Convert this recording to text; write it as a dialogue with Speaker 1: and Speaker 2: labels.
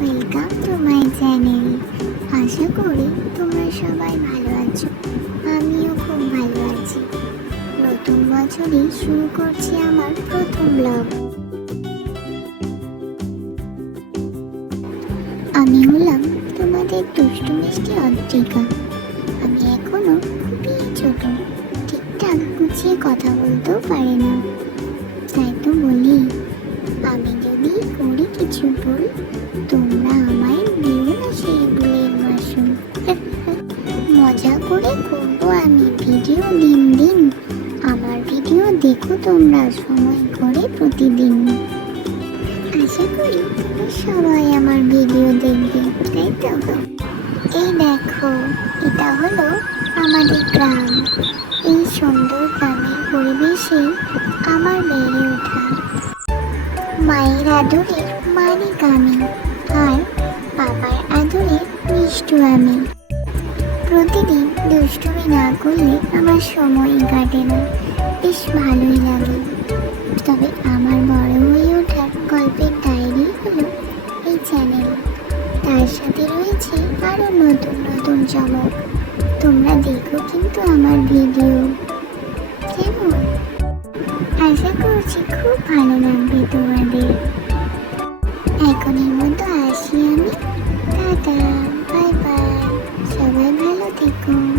Speaker 1: Welcome to my channel আশা করি তোমরা সবাই ভালো আছো। আমিও খুব ভালো আছি। নতুন বছরে শুরু করছি আমার প্রথম ব্লগ আমি হলাম তোমাদের দুষ্টু মিষ্টি অদ্রিকা। আমি এখনও খুবই ছোট। ঠিকঠাক গুছিয়ে কথা বলতেও পারি না। তাই তো বলি, আমি যদি করি কিছু বলি করে করব আমি ভিডিও দিন দিন। আমার ভিডিও দেখো তোমরা সময় করে প্রতিদিন। আশা করি সবাই আমার ভিডিও দেখবে, তাই তো? এই দেখো, এটা হলো আমাদের গ্রাম। এই সুন্দর গ্রামের পরিবেশে আমার বেড়ে ওঠা। মায়ের আদরের মানিক আমি, আর বাবার আদরের মিষ্টু আমি। প্রতিদিন দুষ্টুমি না করলে আমার সময় কাটে না। বেশ ভালোই লাগে। তবে আমার বড় হয়ে ওঠার গল্পের ডায়েরি হলো এই চ্যানেল। তার সাথে রয়েছে আরও নতুন নতুন চমক। তোমরা দেখো কিন্তু আমার ভিডিও। কেমন? আশা করছি খুব ভালো লাগবে তোমাদের। এখনের মতো আসি আমি। টাটা। 这个。